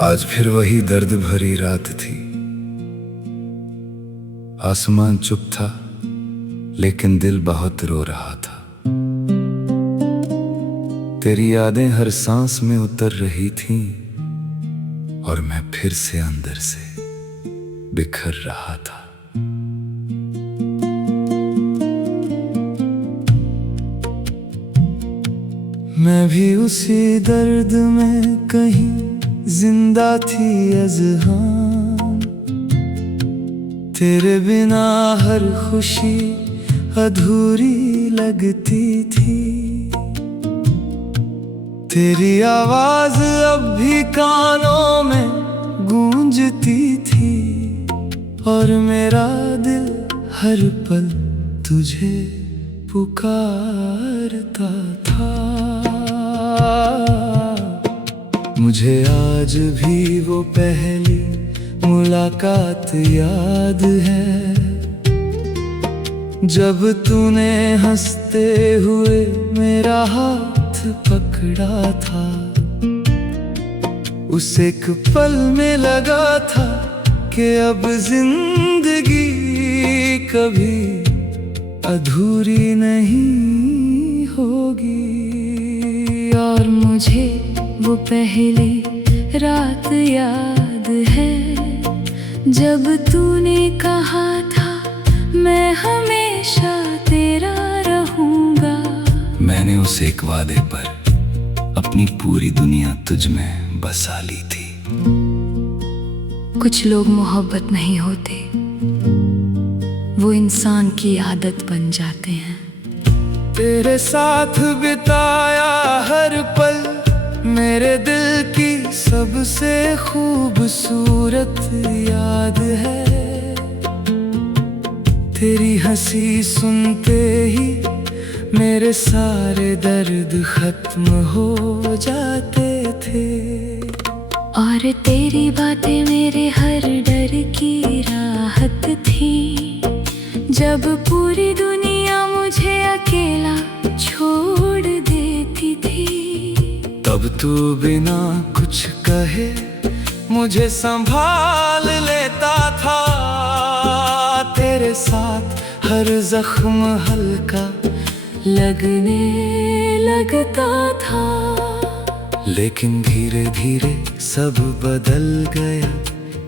आज फिर वही दर्द भरी रात थी। आसमान चुप था लेकिन दिल बहुत रो रहा था। तेरी यादें हर सांस में उतर रही थीं और मैं फिर से अंदर से बिखर रहा था। मैं भी उसी दर्द में कहीं जिंदा थी अज़हां। तेरे बिना हर खुशी अधूरी लगती थी। तेरी आवाज अब भी कानों में गूंजती थी और मेरा दिल हर पल तुझे पुकारता था। मुझे आज भी वो पहली मुलाकात याद है, जब तूने हंसते हुए मेरा हाथ पकड़ा था। उस एक पल में लगा था कि अब जिंदगी कभी अधूरी नहीं होगी। और मुझे वो पहली रात याद है, जब तूने कहा था मैं हमेशा तेरा रहूंगा। मैंने उस एक वादे पर अपनी पूरी दुनिया तुझ में बसा ली थी। कुछ लोग मोहब्बत नहीं होते, वो इंसान की आदत बन जाते हैं। तेरे साथ बिताया हर पल मेरे दिल की सबसे खूबसूरत याद है। तेरी हंसी सुनते ही मेरे सारे दर्द खत्म हो जाते थे। और तेरी बातें मेरे हर डर की राहत थी। जब पूरी दुनिया मुझे अकेला छोड़ देती थी, तब तू बिना कुछ कहे मुझे संभाल लेता था। तेरे साथ हर जख्म हल्का लगने लगता था। लेकिन धीरे धीरे सब बदल गया।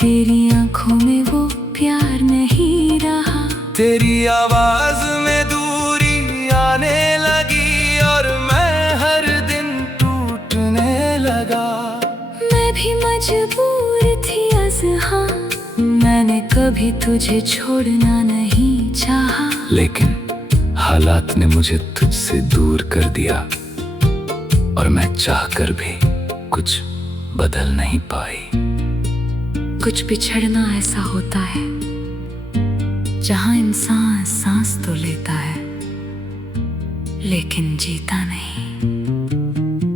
तेरी आंखों में वो प्यार नहीं रहा। तेरी आवाज में दूरी आने लगी और मैं हर दिन टूटने लगा। मैं भी मजबूर थी अज़हां, मैंने कभी तुझे छोड़ना नहीं चाहा। लेकिन हालात ने मुझे तुझसे दूर कर दिया और मैं चाहकर भी कुछ बदल नहीं पाई। कुछ बिछड़ना ऐसा होता है जहां इंसान सांस तो लेता है लेकिन जीता नहीं।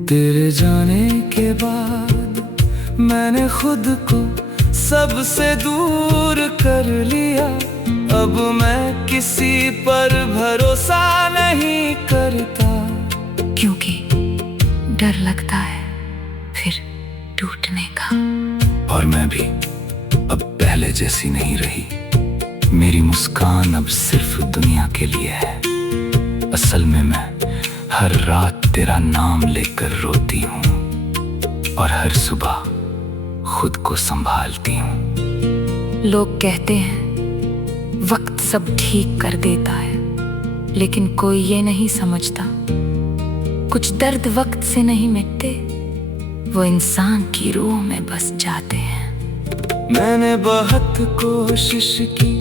तेरे जाने के बाद मैंने खुद को सबसे दूर कर लिया। अब मैं किसी पर भरोसा नहीं करता, क्योंकि डर लगता है फिर टूटने का। और मैं भी अब पहले जैसी नहीं रही। मेरी मुस्कान अब सिर्फ दुनिया के लिए है। असल में मैं हर रात तेरा नाम लेकर रोती हूँ और हर सुबह खुद को संभालती हूँ। लोग कहते हैं वक्त सब ठीक कर देता है, लेकिन कोई ये नहीं समझता कुछ दर्द वक्त से नहीं मिटते, वो इंसान की रूह में बस जाते हैं। मैंने बहुत कोशिश की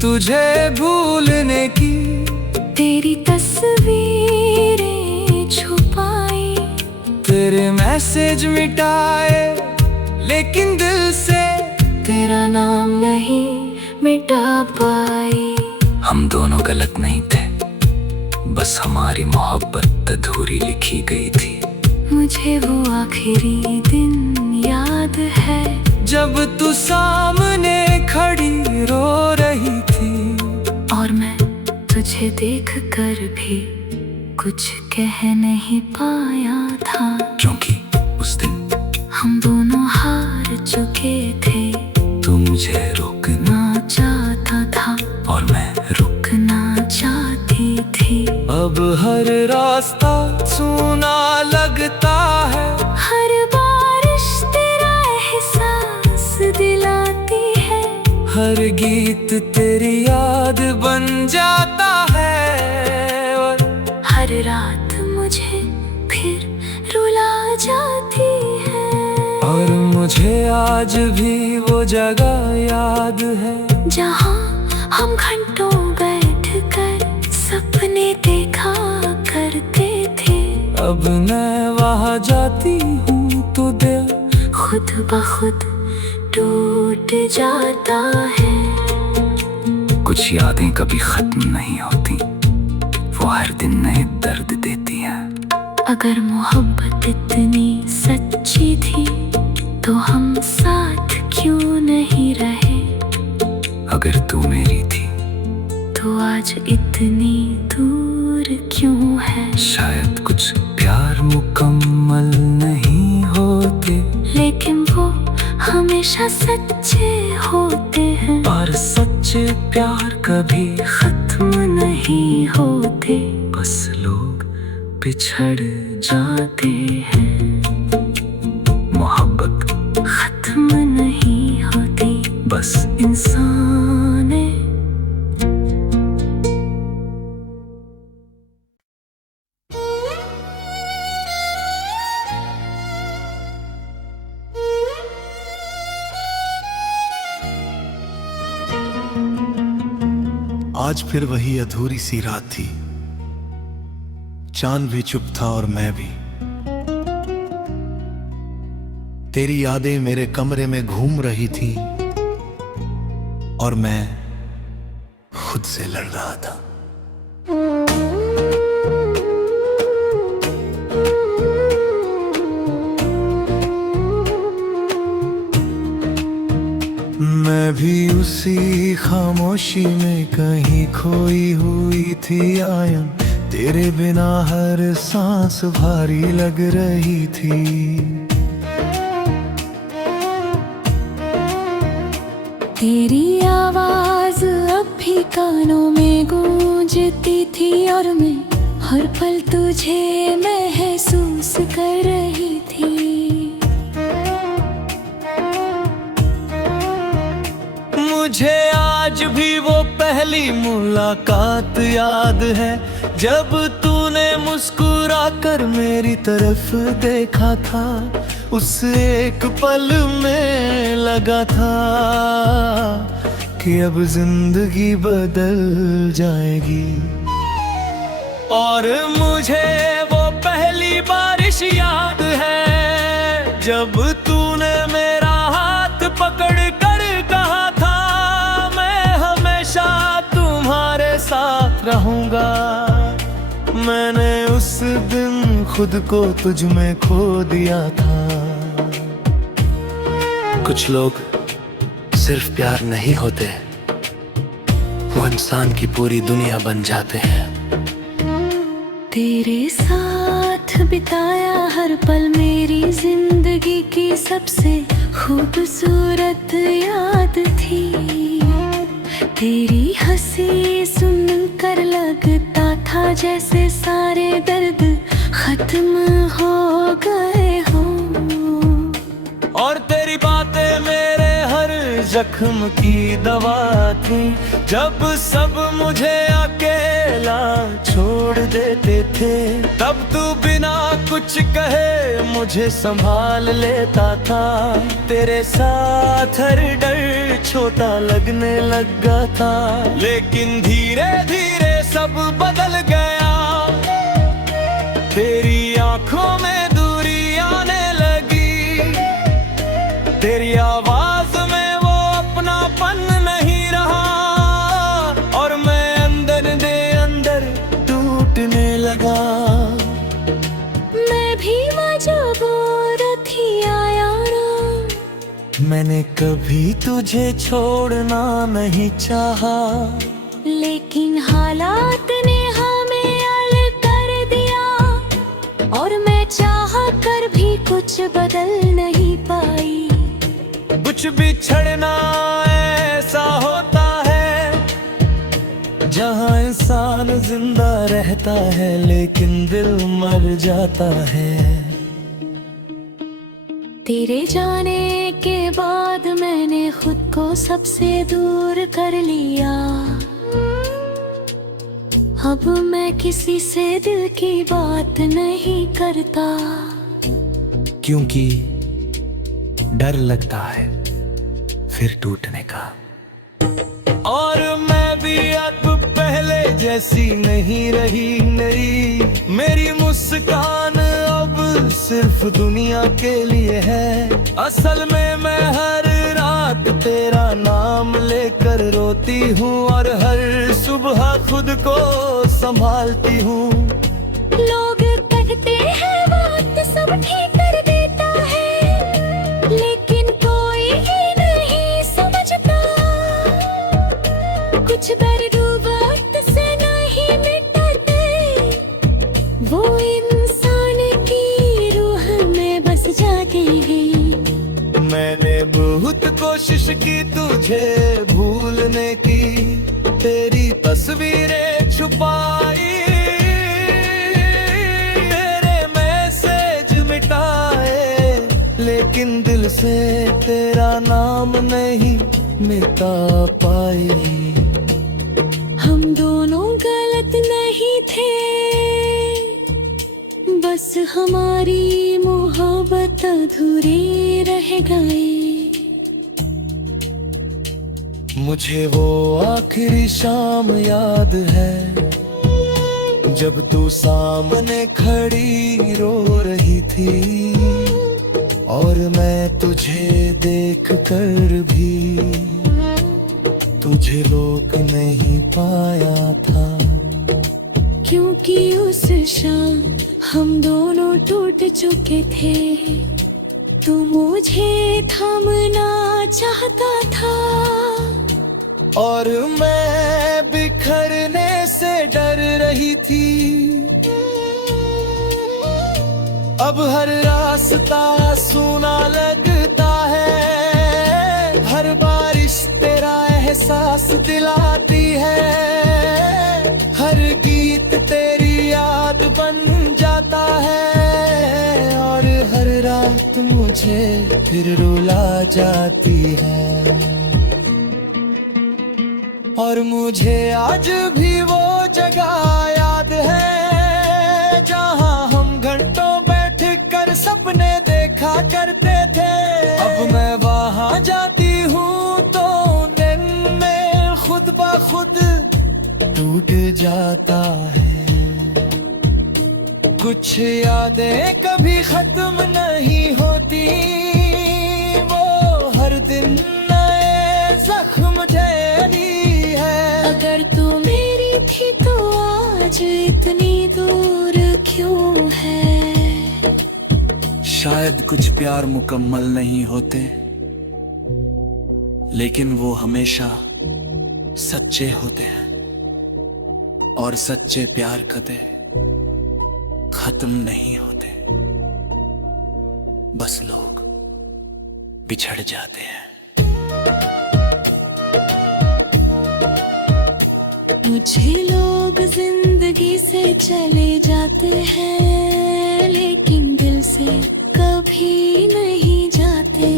तुझे भूलने की। तेरी तस्वीरें छुपाई, तेरे मैसेज मिटाए, लेकिन दिल से तेरा नाम नहीं मिटा पाई। हम दोनों गलत नहीं थे, बस हमारी मोहब्बत अधूरी लिखी गई थी। मुझे वो आखिरी दिन याद है, जब तू सामने खड़ी रो रही थी और मैं तुझे देख कर भी कुछ कह नहीं पाया था, क्योंकि उस दिन हम दोनों हार चुके थे। तू मुझे रोकना ना चाहता था और मैं रुकना चाहती थी। अब हर रास्ता सुना लगता है, हर बारिश तेरा एहसास दिलाती है, हर गीत तेरी याद बन जाता है, और हर रात मुझे फिर रुला जाती है। और मुझे आज भी वो जगह याद है जहाँ हम घंटों बैठकर सपने देखा करते थे। अब मैं वहाँ जाती हूँ तो दिल खुद ब खुद टूट जाता है। कुछ यादें कभी खत्म नहीं होती, वो हर दिन नए दर्द देती है। अगर मोहब्बत इतनी सच्ची थी तो हम साथ क्यों नहीं रहे। अगर तू मेरी थी तो आज इतनी दूर क्यों है। शायद कुछ प्यार मुकम्मल नहीं होते, लेकिन वो हमेशा सच्चे होते हैं। और सच्चे प्यार कभी खत्म नहीं होते, बस लोग बिछड़ जाते हैं। मोहब्बत खत्म नहीं होती, बस इंसान है। आज फिर वही अधूरी सी रात थी, चांद भी चुप था और मैं भी। तेरी यादें मेरे कमरे में घूम रही थी और मैं खुद से लड़ रहा था। मैं भी उसी खामोशी में कहीं खोई हुई थी आयन, तेरे बिना हर सांस भारी लग रही थी। तेरी आवाज अब भी कानों में गूंजती थी और मैं हर पल तुझे महसूस कर रही थी। मुझे आज भी वो पहली मुलाकात याद है, जब तूने मुस्कुरा कर मेरी तरफ देखा था। उस एक पल में लगा था कि अब जिंदगी बदल जाएगी। और मुझे वो पहली बारिश याद है, जब तूने मेरा हाथ पकड़ कर कहा था, मैं हमेशा तुम्हारे साथ रहूंगा। मैंने उस दिन खुद को तुझ में खो दिया था। कुछ लोग सिर्फ प्यार नहीं होते, वो इंसान की पूरी दुनिया बन जाते हैं। तेरे साथ बिताया हर पल मेरी जिंदगी की सबसे खूबसूरत याद थी। तेरी हंसी सुनकर लगता था जैसे सारे दर्द खत्म हो गए हों। और तेरी बातें मेरे हर जख्म की दवा थी, जब सब मुझे अकेला छोड़ देते थे। तब तू बिना कुछ कहे मुझे संभाल लेता था। तेरे साथ हर डर छोटा लगने लगा था, लेकिन धीरे धीरे सब बदल गया। तेरी आंखों में दूरी आने लगी, तेरी आवाज में वो अपनापन नहीं रहा, और मैं अंदर दे अंदर टूटने लगा। मैं भी मजबूर थी आया ना, मैंने कभी तुझे छोड़ना नहीं चाहा, लेकिन हालात ने हमें अलग कर दिया। बदल नहीं पाई। कुछ बिछड़ना ऐसा होता है जहाँ इंसान जिंदा रहता है लेकिन दिल मर जाता है। तेरे जाने के बाद मैंने खुद को सबसे दूर कर लिया। अब मैं किसी से दिल की बात नहीं करता। क्योंकि डर लगता है फिर टूटने का। और मैं भी अब पहले जैसी नहीं रही। मेरी मुस्कान अब सिर्फ दुनिया के लिए है। असल में मैं हर रात तेरा नाम लेकर रोती हूँ और हर सुबह खुद को संभालती हूँ। लोग कहते हैं बात सब ठीक कर देता है, लेकिन कोई ही नहीं समझता। कुछ दर्द वक्त से नहीं मिटते, वो इंसान की रूह में बस जाते हैं। मैंने बहुत कोशिश की तुझे भूलने की, तेरी तस्वीरें छुपाई, तेरे मैसेज मिटाए, लेकिन दिल से तेरा नाम नहीं मिटा पाई। हम दोनों गलत नहीं थे, बस हमारी मोहब्बत अधूरी रह गई। मुझे वो आखिरी शाम याद है जब तू सामने खड़ी रो रही थी और मैं तुझे देख कर भी तुझे रोक नहीं पाया था। क्योंकि उस शाम हम दोनों टूट चुके थे। तू मुझे थमना चाहता था और मैं बिखरने से डर रही थी। अब हर रास्ता सूना लगता है, हर बारिश तेरा एहसास दिलाती है, हर गीत तेरी याद बन जाता है और हर रात मुझे फिर रुला जाती है। और मुझे आज भी वो जगह याद है जहाँ हम घंटों बैठ कर सपने देखा करते थे। अब मैं वहाँ जाती हूँ तो दिन में खुद ब खुद टूट जाता है। कुछ यादें कभी खत्म नहीं होती, वो हर दिन नए जख्म झेली है। अगर तू मेरी थी तो आज इतनी दूर क्यों है? शायद कुछ प्यार मुकम्मल नहीं होते, लेकिन वो हमेशा सच्चे होते हैं और सच्चे प्यार कदे खत्म नहीं होते, बस लोग बिछड़ जाते हैं। मुझे लोग जिंदगी से चले जाते हैं, लेकिन दिल से कभी नहीं जाते।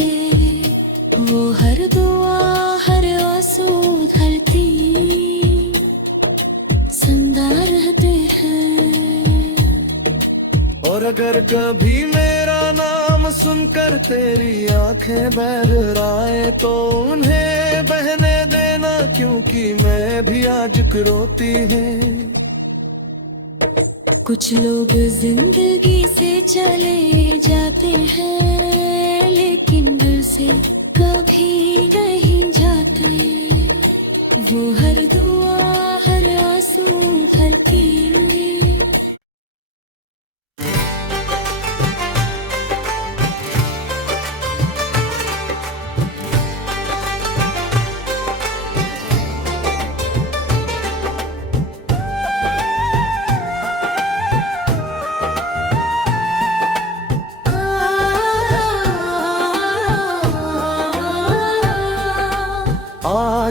वो हर दुआ हर आंसू धरती जिंदा रहते हैं। और अगर कभी मेरा नाम सुनकर तेरी आंखें बह आए तो उन्हें बहने देना, क्योंकि मैं भी आज रोती है। कुछ लोग जिंदगी से चले जाते हैं, लेकिन दिल से कभी नहीं जाते। वो हर दुआ हर आंसू धरती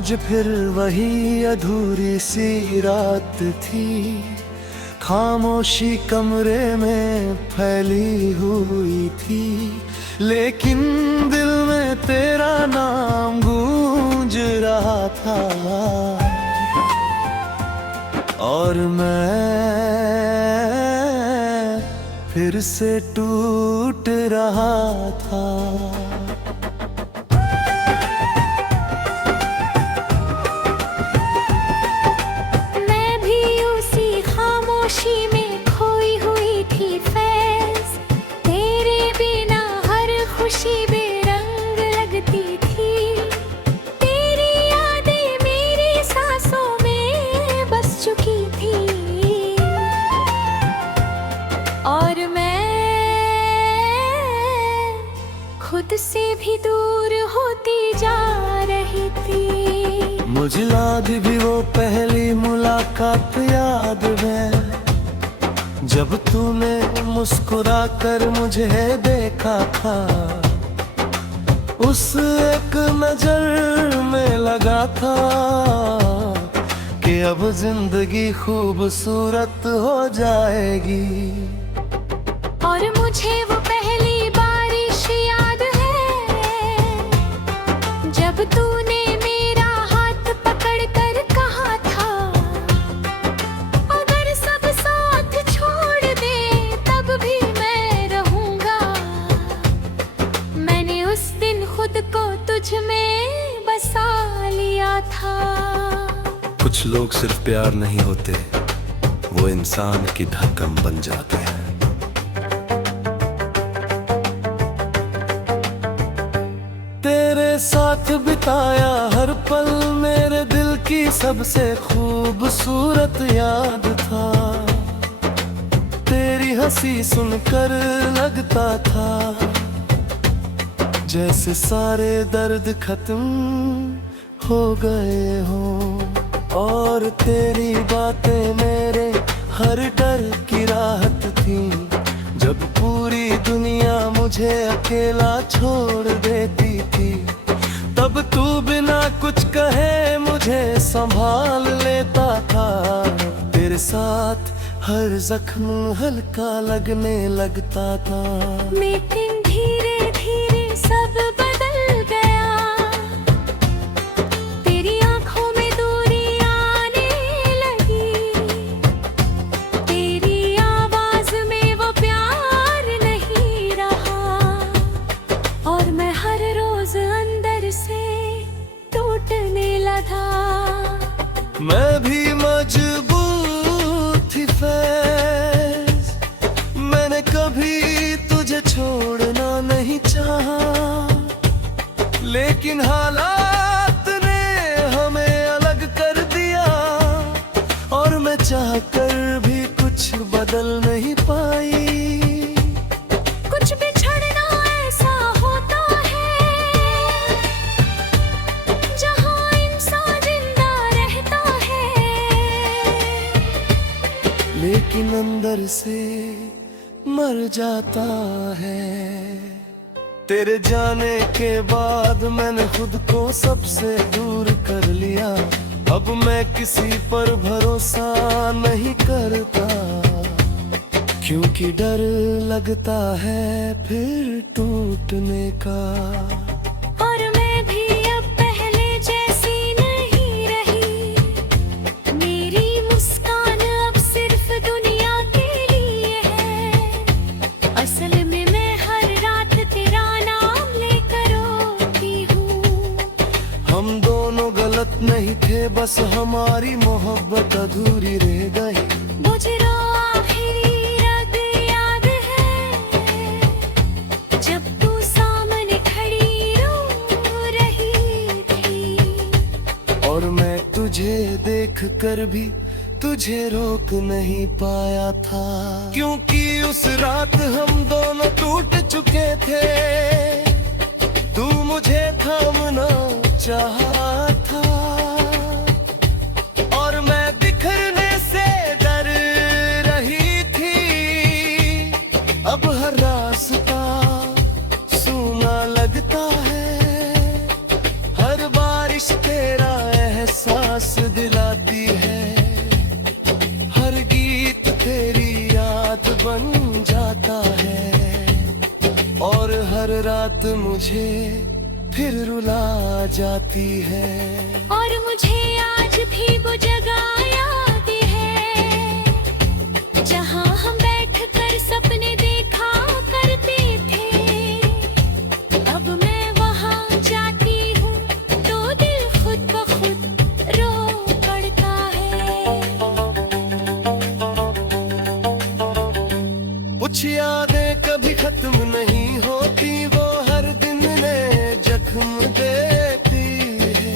आज फिर वही अधूरी सी रात थी, खामोशी कमरे में फैली हुई थी, लेकिन दिल में तेरा नाम गूंज रहा था और मैं फिर से टूट रहा था। मैं भी उसी खामोशी में खोई हुई थी फैज़, तेरे बिना हर खुशी बेरंग लगती थी, तेरी यादें मेरी सांसों में बस चुकी थी और मैं खुद से भी दूर होती जा रही थी। मुझे आज भी वो पहली मुलाकात याद है, जब तूने मुस्कुरा कर मुझे देखा था, उस एक नजर में लगा था कि अब जिंदगी खूबसूरत हो जाएगी। और मुझे वो पहली बारिश याद है, जब तूने मेरा हाथ पकड़ कर कहा था, अगर सब साथ छोड़ दे तब भी मैं रहूंगा। मैंने उस दिन खुद को तुझ में बसा लिया था। कुछ लोग सिर्फ प्यार नहीं होते, वो इंसान की धड़कन बन जाते हैं। तेरे साथ बिताया हर पल मेरे दिल की सबसे खूबसूरत याद था, तेरी हंसी सुनकर लगता था जैसे सारे दर्द खत्म हो गए हों, और तेरी बातें मेरे हर डर की राहत थी, जब पूरी दुनिया मुझे अकेला छोड़ देती थी, तब तू बिना कुछ कहे मुझे संभाल लेता था। तेरे साथ हर जख्म हल्का लगने लगता था। लेकिन धीरे धीरे सब बदल गया, तेरी आंखों में दूरी आने लगी, तेरी आवाज में वो प्यार नहीं रहा, और मैं हर रोज अंदर से टूटने लगा। मैं भी मजबूर थी फैज़, मैंने कभी तुझे छोड़ना नहीं चाहा, लेकिन हालात ने हमें अलग कर दिया, और मैं चाहकर भी कुछ बदल नहीं पाई। कुछ बिछड़ना ऐसा होता है जहाँ इंसान जिंदा रहता है, लेकिन अंदर से मर जाता है। तेरे जाने के बाद मैंने खुद को सबसे दूर कर लिया, अब मैं किसी पर भरोसा नहीं करता, क्योंकि डर लगता है फिर टूटने का। और मैं भी अब पहले जैसी नहीं रही, मेरी मुस्कान अब सिर्फ दुनिया के लिए है, असल में मैं हर रात तेरा नाम लेकर रोती हूँ। हम दोनों गलत नहीं थे, बस हमारी मोहब्बत अधूरी रह गई। मुझे रो आखिरी रात याद है, जब तू सामने खड़ी रो रही थी, और मैं तुझे देख कर भी तुझे रोक नहीं पाया था, क्योंकि उस रात हम दोनों टूट चुके थे। तू मुझे थामना चाहा था, और मैं बिखरने से डर रही थी। अब हर रास्ता सूना लगता है, हर बारिश तेरा रात मुझे फिर रुला जाती है। और मुझे आज भी वो जगह याद है जहां हम बैठकर सपने देखा करते थे। अब मैं वहां जाती हूँ तो दिल खुद ब खुद रो पड़ता है। कुछ यादें कभी खत्म नहीं होती, वो हर दिन नए जख्म देती है।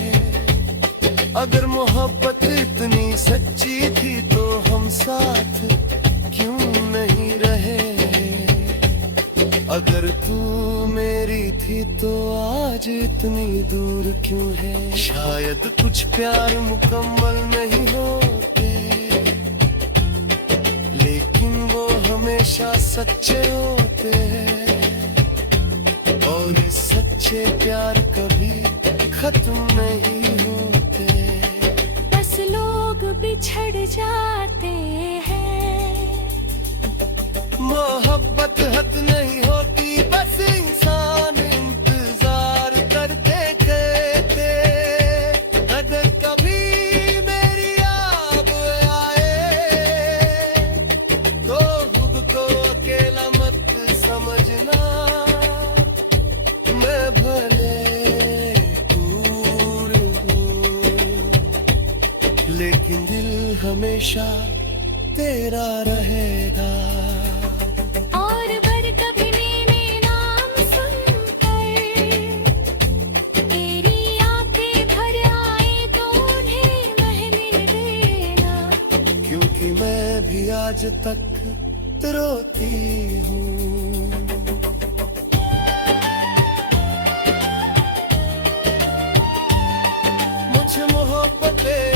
अगर मोहब्बत इतनी सच्ची थी तो हम साथ क्यों नहीं रहे। अगर तू मेरी थी तो आज इतनी दूर क्यों है। शायद कुछ प्यार मुकम्मल नहीं होते, लेकिन वो हमेशा सच्चे होते हैं। और इस सच्चे प्यार कभी खत्म नहीं होते। बस लोग बिछड़ जाते हैं। मोहब्बत हद नहीं होती, बस इंसान इंतजार करते कहते। अगर कभी मेरी याद आए तो खुद को अकेला मत समझना। मैं भले दूर हूँ, लेकिन दिल हमेशा तेरा रहेगा। और बर कभी मेरे नाम सुनकर तेरी आंखें भर आए तो उन्हें महमिल देना। क्योंकि मैं भी आज तक रोती हूँ। मुझे मोहब्बतें